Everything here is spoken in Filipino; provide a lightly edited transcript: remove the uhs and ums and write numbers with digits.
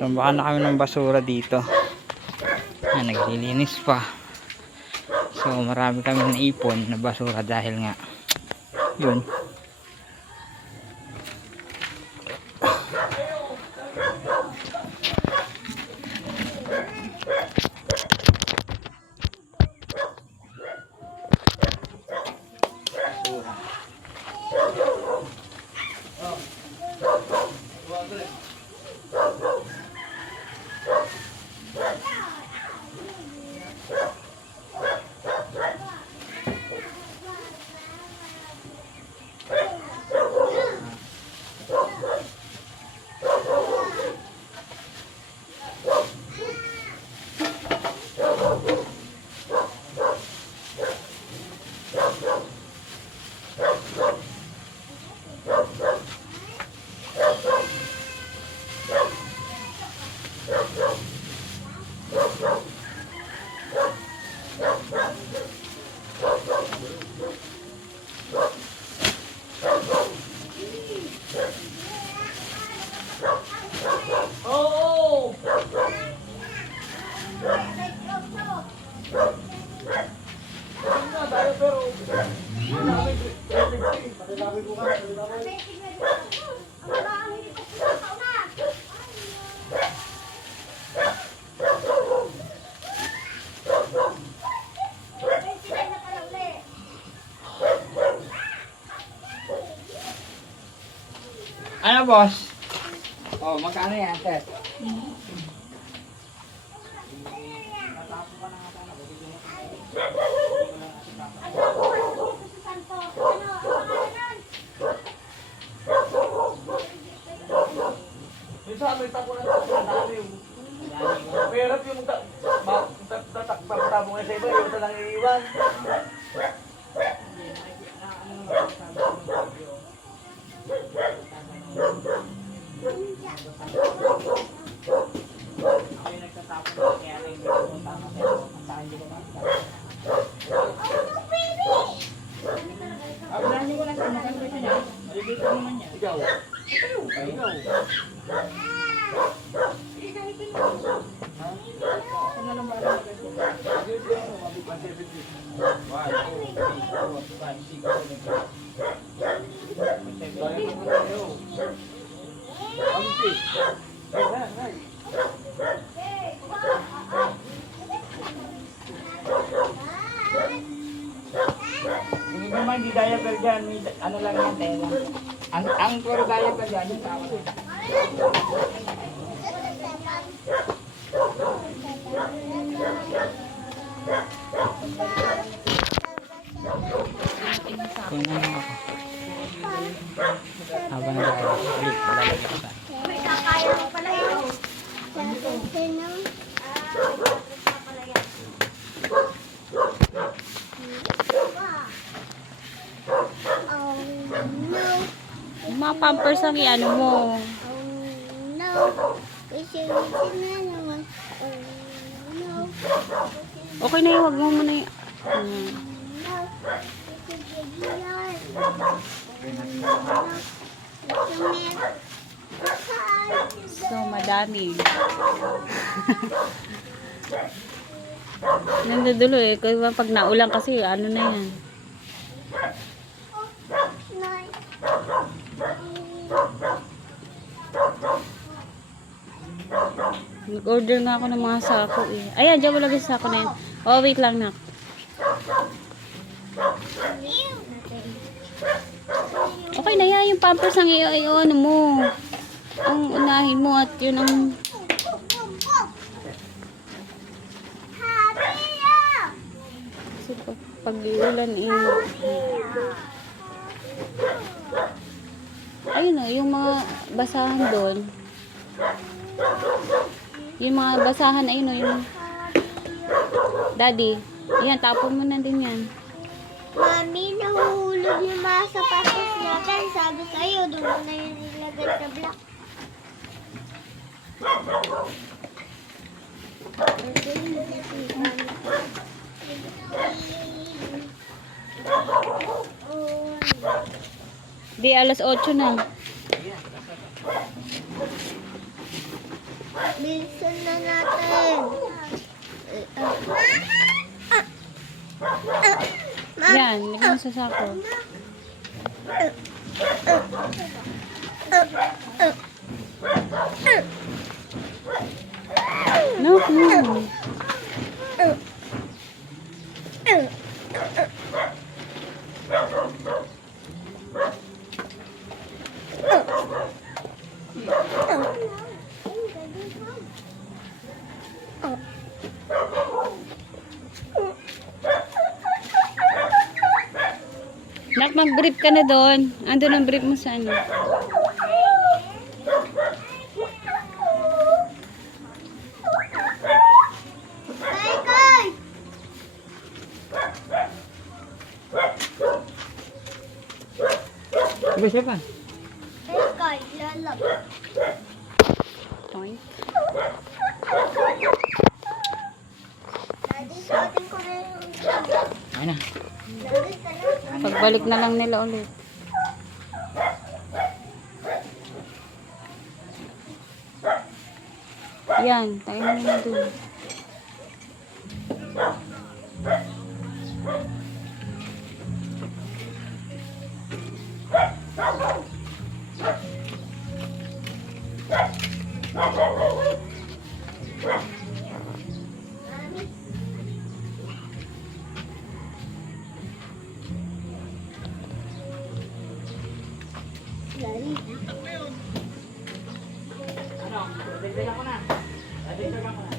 Tumbakan na kami ng basura dito. Naglilinis pa. So marami kami naipon na basura dahil nga yun. Ano boss? Oh, magkano yan, Ted? Minsan may tapo na dami yung mahirap yung tatakbo nga sa iba, yung talang iiwan. Ikaw. Hindi naman di diaper dyan, ano lang yan, tela. Ang puro diaper dyan, yung tawag. Tingnan mo ako. Habang nag-aaral, ulit, malalagay ko saan. May kakaya mo pala yun. Yung mga pampers ang i-ano mo. Okay na yun, wag mo muna yung... So, madami. Nandadulo eh. Kaya pag naulan kasi, ano na yan. Nag-order nga ako ng mga sako eh. Ayan, dyan mo lagi sa sako na yun. Oh, wait lang na. Okay na yan, yung pampers ang ano mo. Ang unahin mo at yun ang... Kasi pag iulan eh. Ayun o, yung mga basahan doon. Yung mga basahan, ayun o, yung... Daddy, yan, tapon mo na din yan. Mami, nahuhulog yung mga sapatos natin. Sabi sa'yo, doon mo na yung nilagay sa block. Di, alas 8 na. Bilisan na natin. Yan, lagyan mo sa sako. No, no. Nak, mag-brief ka na doon. Ando ang brief mo sa ano. Kay, kay! Diba siya pa? Kay, lalap. Toink. Daddy, suotin ko na yung Ayun na. Daddy, talaga. Pagbalik na lang nila ulit. Yan, tayo mo na doon. Ano? Dagdagan ko na. Dagdagan ko na.